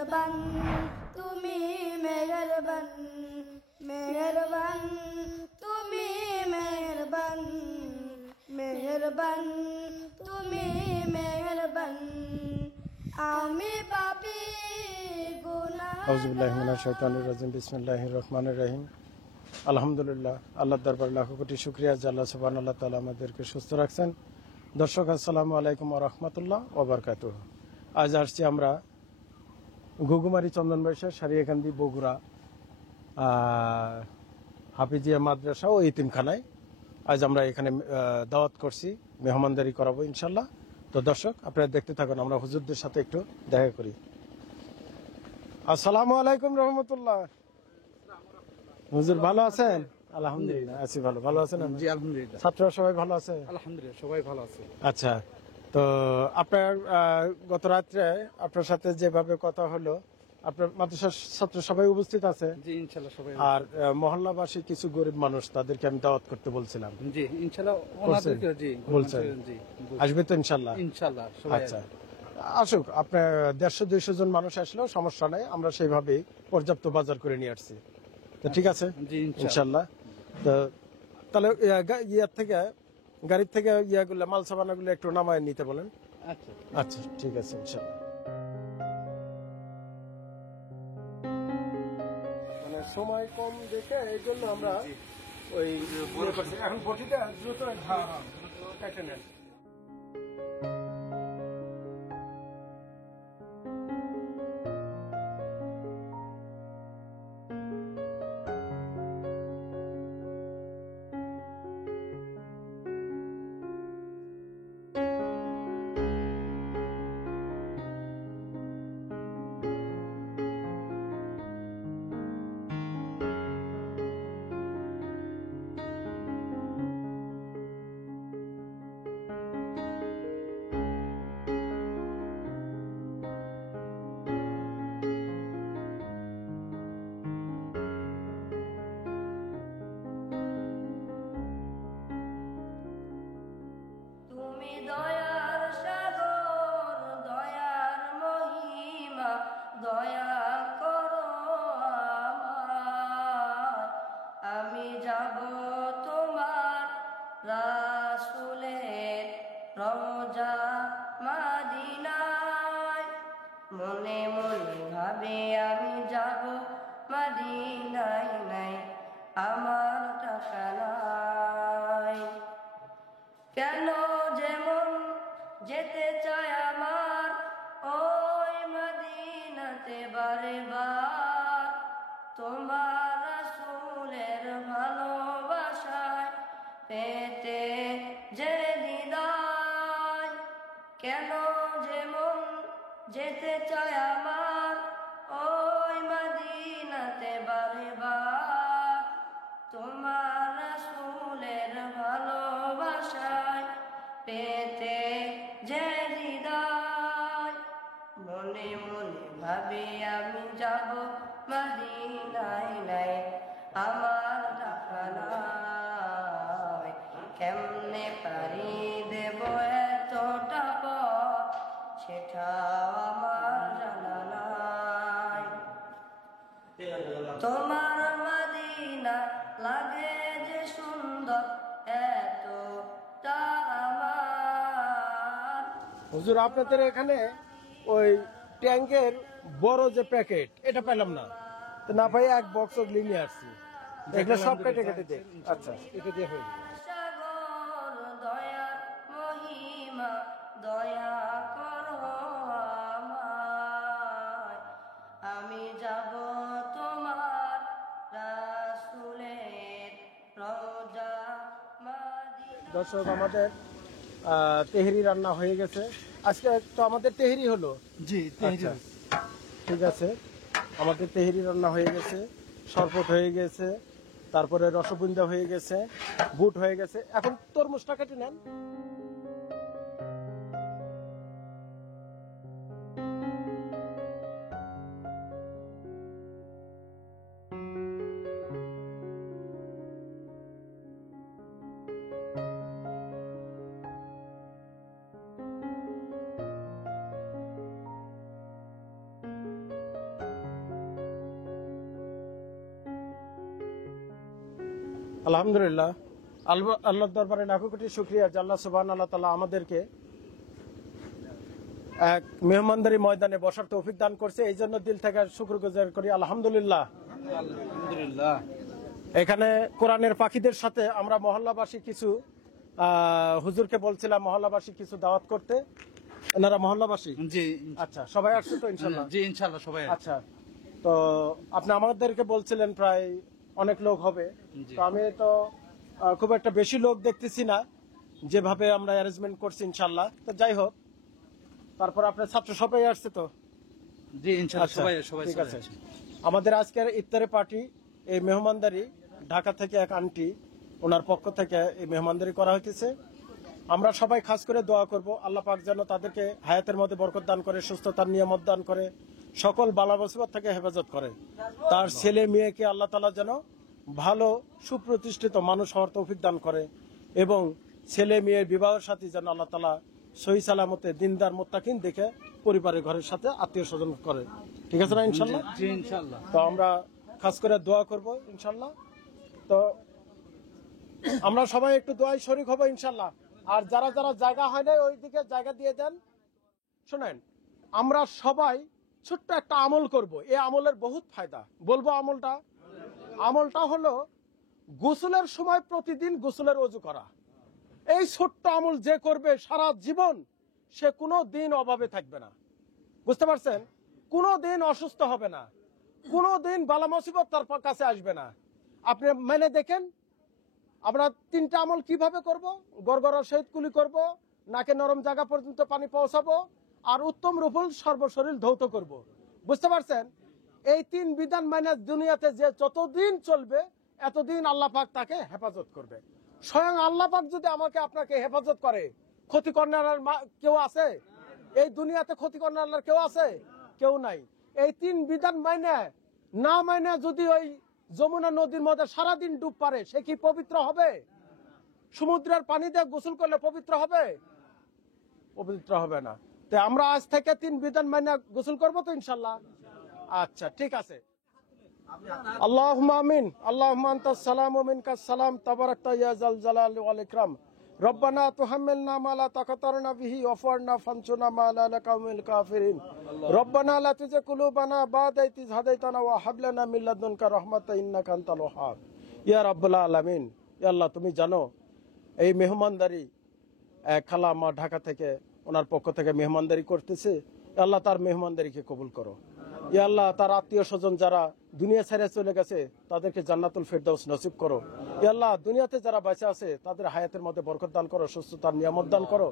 মেহেরবান তুমি মেহেরবান মেহেরবান তুমি মেহেরবান মেহেরবান তুমি মেহেরবান আমি পাপী গুনাহ আউযুবিল্লাহি মিনাশ শাইতানির রাজিম বিসমিল্লাহির রহমানির রহিম আলহামদুলিল্লাহ আল্লাহর দরবারে লাখো কোটি শুকরিয়া যে আল্লাহ সুবহানাহু ওয়া তাআলা আমাদেরকে সুস্থ রাখছেন। দর্শক আসসালামু আলাইকুম ওয়া রাহমাতুল্লাহ ওয়া বারাকাতুহু। আজ আসছি আমরা ঘুঘুমারি চন্দনবাইশা সারিয়াকান্দি বগুড়া হাফিজিয়া মাদ্রাসা ও ইতিমখানায়। আজ আমরা এখানে দাওয়াত করছি, মেহমানদারি করাবো ইনশাল্লাহ। তো দর্শক আপনারা দেখতে থাকুন, আমরা হুজুরদের সাথে একটু দেখা করি। আসসালামু আলাইকুম রহমতুল্লাহ। হুজুর ভালো আছেন? আলহামদুলিল্লাহ আছি ভালো। ভালো আছেন? জি আলহামদুলিল্লাহ। ছাত্ররা সবাই ভালো আছে? আলহামদুলিল্লাহ সবাই ভালো আছে। আচ্ছা, তো আপনার গত রাত্রে আপনার সাথে যেভাবে কথা হলো, আপনার মাদ্রাসার ছাত্র সবাই উপস্থিত আছে? জি ইনশাআল্লাহ সবাই। আর মহল্লাবাসী কিছু গরিব মানুষ, তাদেরকে আমি দাওয়াত করতে বলছিলাম। জি ইনশাআল্লাহ ওনাদেরকে জি বলছেন জি আসবে তো ইনশাল্লাহ? ইনশাআল্লাহ সবাই আচ্ছা, আসুক। আপনার 150-200 জন মানুষ আসলেও সমস্যা নাই, আমরা সেইভাবেই পর্যাপ্ত বাজার করে নিয়ে আসছি। তো ঠিক আছে জি ইনশাল্লাহ। তো তাহলে ইয়ার থেকে, গাড়ির থেকে ইয়াগুলো মাল সামানাগুলো একটু নামায় নিতে বলেন। আচ্ছা আচ্ছা ঠিক আছে ইনশাল্লাহ। মানে সময় কম দেখে এই জন্য আমরা ওই এখন বটিটা দ্রুত কেটে নেন। তুমি দয়ার সাগর দয়ার মহিমা দয়া করো আমায় আমি যাব তোমার রাসূলের রওজা মদিনায় মনে মনে ভাবে আমি যাব মদিনায় নাই আমার টাকা নাই কেন যেমন যেতে চায় আমার ওই মদিনাতে বারে বার তোমার রাসূলের ভালোবাসায় পেতে যে হৃদয় কেন যেমন যেতে চায় আমার ওই মদিনাতে বারে বার তোমার রাসূলের ভালোবাসায় পেতে যে হৃদয় মনে মনে ভাবি আমি যাব মদিনায় নাই আমার টাকা নাই কেমনে পারি দেব এতটা পথ সেটাও আমার জানা নাই তোমার মদিনা লাগে যে সুন্দর এতটা আমার। হুজুর আপনাদের এখানে ওই ট্যাঙ্কের বড় যে প্যাকেট এটা পেলাম না, তো না পাই এক বক্স ওগুলি নিয়ে আসছি। এগুলো সব কেটে কেটে দে। আচ্ছা এটা দিয়ে হয়ে যাবে। সাগর দয়ার মহিমা দয়া করো আমায় আমি যাব তোমার রাসূলের রওজা মদিনা। দর্শক, আমাদের তেহরি রান্না হয়ে গেছে। আজকে তো আমাদের তেহরি হলো। জি আচ্ছা ঠিক আছে, আমাদের তেহরি রান্না হয়ে গেছে, শরবত হয়ে গেছে, তারপরে রসবুন্দা হয়ে গেছে, বুট হয়ে গেছে। এখন তরমুজটা কেটে নেন। আলহামদুলিল্লাহ, আল্লাহর দরবারে লাখো কোটি শুকরিয়া যে আল্লাহ সুবহানাহু ওয়া তাআলা আমাদেরকে এক মেহমানদারি ময়দানে বসার তৌফিক দান করছে। এই জন্য দিল থেকে শুকরগুজার করি আলহামদুলিল্লাহ। আলহামদুলিল্লাহ। এখানে কোরআনের পাখিদের সাথে আমরা মহল্লাবাসী কিছু হুজুরকে বলছিলাম মহল্লাবাসী কিছু দাওয়াত করতে। এনারা মহল্লাবাসী? জি। আচ্ছা, সবাই আসছে তো ইনশাআল্লাহ? জি ইনশাআল্লাহ সবাই। আচ্ছা, তো আপনি আমাদেরকে বলছিলেন প্রায় অনেক লোক হবে, তো আমি তো খুব একটা বেশি লোক দেখতেছি না যেভাবে আমরা অ্যারেঞ্জমেন্ট করছি ইনশাআল্লাহ। তো যাই হোক, তারপর আপনার ছাত্র সবাই আসছে তো? জি ইনশাআল্লাহ আচ্ছা, সবাই সবাই ঠিক আছে। আমাদের আজকের ইফতারে পার্টি, এই মেহমানদারি ঢাকা থেকে এক আন্টি, ওনার পক্ষ থেকে এই মেহমানদারি করা হইতেছে। আমরা সবাই খাস করে দোয়া করব আল্লাহ পাক যেন তাদেরকে হায়াতের মধ্যে বরকত দান করে, সুস্থতার নিয়ামত দান করে, সকল বালা মুসিবত থেকে হেফাজত করে। তার ছেলে মেয়েকে আল্লাহ তাআলা যেন ভালো সুপ্রতিষ্ঠিত মানুষ হওয়ার তৌফিক দান করে, এবং ছেলে মেয়ের বিবাহের সাথে যেন আল্লাহ তাআলা সহি সালামতে দিনদার মুত্তাকিন দেখে পরিবারের ঘরের সাথে আত্মীয় স্বজন করে। ঠিক আছে না ইনশাআল্লাহ? জি ইনশাআল্লাহ। তো আমরা খাস করে দোয়া করব ইনশাআল্লাহ। তো আমরা সবাই একটু দোয়ায় শরীক হব ইনশাআল্লাহ। আর যারা যারা জায়গা হয় না ওইদিকে জায়গা দিয়ে দেন। শোনেন, আমরা সবাই ছোট্ট একটা আমল করব, এই আমলের বহুত ফায়দা। বলবো আমলটা হলো গোসলের সময় প্রতিদিন গোসলের ওযু করা। এই ছোট্ট আমল যে করবে সারা জীবন সে কোনো দিন অভাবে থাকবে না। বুঝতে পারছেন? কোনো দিন অসুস্থ হবে না, কোনো দিন বালা মুসিবত তার কাছে আসবে না। আপনি মেনে দেখেন, আমরা তিনটা আমল কিভাবে করব। গড়গড়ার সহিত কুলি করব, নাকে নরম জায়গা পর্যন্ত পানি পৌঁছাবো, আর উত্তম রূপুল সর্বশরীর ধৌত করব। বুঝতে পারছেন? এই তিন বিধান মাইনে দুনিয়াতে যে যতদিন চলবে এতদিন আল্লাহ পাক তাকে হেফাজত করবে। স্বয়ং আল্লাহ পাক যদি আমাকে আপনাকে হেফাজত করে, ক্ষতি করনার কেউ আছে? এই দুনিয়াতে ক্ষতি করনার কেউ আছে? কেউ নাই। এই তিন বিধান মাইনে যদি ওই যমুনা নদীর মধ্যে সারাদিন ডুব পারে, সে কি পবিত্র হবে? সমুদ্রের পানি দিয়ে গোসল করলে পবিত্র হবে? পবিত্র হবে না। তো আমরা আজ থেকে তিন বিধান মাইনে গোসল করবো তো ইনশাআল্লাহ? আচ্ছা, ঠিক আছে। আল্লাহুম্মা আমিন। আল্লাহুম্মা আনতাস সালাম ওয়া মিনকাস সালাম, তাবারাকতা ইয়া যাল জালালি ওয়াল ইকরাম। রব্বানা তুহাম্মিলনা মা লা তাকাতা লানা বিহি ওয়াফারনা ফানসুরনা মা লা লাকাউমিল কাফিরিন। রব্বানা লা তুযিগ কুলুবানা বা'দা ইয হাদাইতানা ওয়া হাব লানা মিন লাদুনকা রাহমাতান ইন্নাকা আনতাল ওয়াহ্হাব। ইয়া রাব্বুল আলামিন, ইয়া আল্লাহ তুমি জানো এই মেহমানদারি খালা মা ঢাকা থেকে ওনার পক্ষ থেকে মেহমানদারি করতেছে। আল্লাহ তার মেহমানদারিকে কবুল করো। ইয়া আল্লাহ তার আত্মীয় স্বজন যারা দুনিয়া ছেড়ে চলে গেছে তাদেরকে জান্নাতুল ফেরদাউস নসিব করো। ইয়া আল্লাহ দুনিয়াতে যারা বেঁচে আছে তাদের হায়াতের মধ্যে বরকত দান করো, সুস্থতার নিয়ামত দান করো,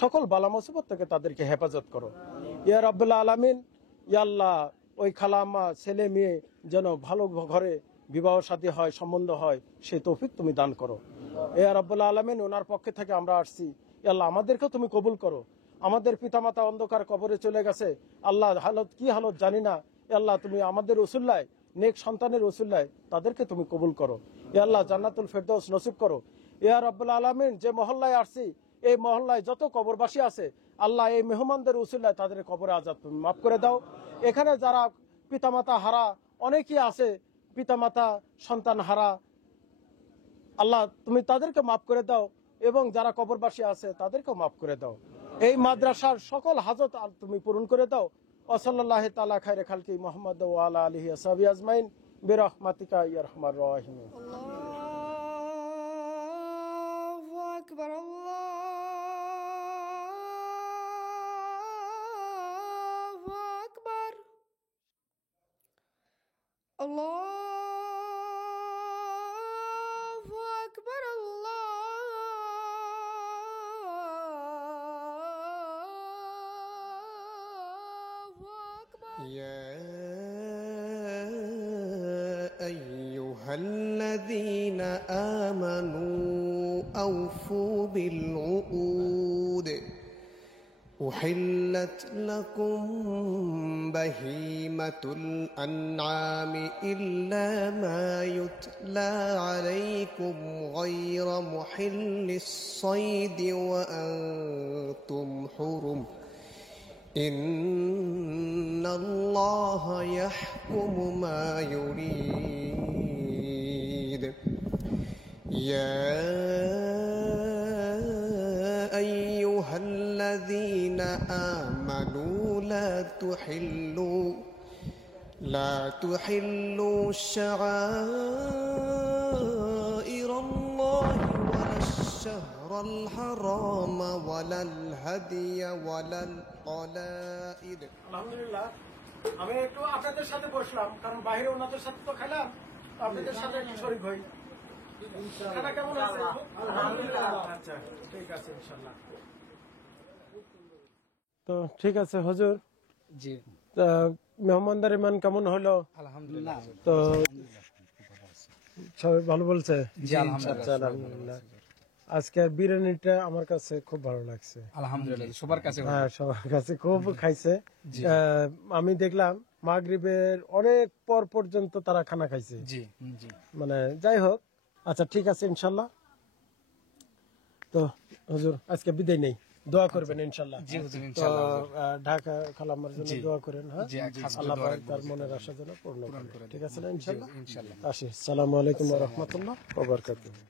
সকল বালা মুসিবত থেকে তাদেরকে হেফাজত করো। ইয়া রাব্বুল আলামিন, ইয়া আল্লাহ ওই খালাম্মা ছেলে মেয়ে যেন ভালো ঘরে বিবাহ শাদী হয়, সম্বন্ধ হয়, সেই তৌফিক তুমি দান করো। ইয়া রাব্বুল আলামিন, ওনার পক্ষে থেকে আমরা আসছি, ইয়া আল্লাহ আমাদেরকেও তুমি কবুল করো। আমাদের পিতামাতা অন্ধকার কবরে চলে গেছে, আল্লাহ হালত কি হালত জানি না, আল্লাহ তুমি আমাদের রসুল্লায় নেক সন্তানের রসুল্লায় তাদেরকে তুমি কবুল করো। ইয়া আল্লাহ জান্নাতুল ফেরদাউস নসিব করো। ইয়া রাব্বুল আলামিন, যে মহল্লায় আসছি এই মহল্লায় যত কবরবাসী আছে আল্লাহ এই মেহমানদের রসুল্লায় তাদের কবরে আযাব তুমি মাফ করে দাও। এখানে যারা পিতামাতা হারা অনেকেই আছে, পিতামাতা সন্তান হারা, আল্লাহ তুমি তাদেরকে মাফ করে দাও, এবং যারা কবরবাসী আছে তাদেরকেও মাফ করে দাও। এই মাদ্রাসার সকল হাজত তুমি পূরণ করে দাও। ওয়াসাল্লাল্লাহু তাআলা খায়রে খালকি মুহাম্মদ ওয়া আলা আলিহি ওয়া সাহবিহি আজমাইন বিরহমাতিকা ইয়া আরহামার রাহিমিন। আল্লাহু আকবার, আল্লাহু আকবার, আল্লাহু আকবার, আল্লাহু আকবার। يا أيها الذين آمنوا أوفوا بالعقود أحلت لكم بهيمة الأنعام إلا ما يتلى عليكم غير محل الصيد وأنتم حرم إن الله يحكم ما يريد يا أيها الذين آمنوا لا تحلوا شعائر الله ولا الشهر الحرام ولا الهدي ولا القلائد আলহামদুলিল্লাহ, আমি একটু আপনাদের সাথে বসলাম, কারণ বাইরে ওনাদের সাথে তো খেলাম, আপনাদের সাথে একটু শরীক হই। খানা কেমন আছে? আলহামদুলিল্লাহ। আচ্ছা, ঠিক আছে, ইনশাআল্লাহ। তো ঠিক আছে হুজুর, জি মেহমানদারি মান কেমন হলো? আলহামদুলিল্লাহ। তো সবাই ভালো বলছে? জি আলহামদুলিল্লাহ। আচ্ছা, আলহামদুলিল্লাহ। আজকে বিরিয়ানিটা আমার কাছে খুব ভালো লাগছে। আলহামদুলিল্লাহ সবার কাছে হ্যাঁ, সবার কাছে খুব খাইছে। আমি দেখলাম মাগরিবের অনেক পর পর্যন্ত তারা খানা খাইছে। জি জি মানে যাই হোক, আচ্ছা ঠিক আছে ইনশাল্লাহ। তো হুজুর আজকে বিদায় নেই, দোয়া করবেন ইনশাল্লাহ। জি হুজুর তো ইনশাআল্লাহ। ঢাকা খালাম্মার জন্য দোয়া করেন। হ্যাঁ, জি, খাস করে আল্লাহ দোয়া পাক রাখবো। তার মনের আশা যেন পূর্ণ করে। ঠিক আছে না ইনশাল্লাহ? ইনশাআল্লাহ। আসি। আসসালামু আলাইকুম ওয়া রাহমাতুল্লাহ ওয়া বারাকাতুহু।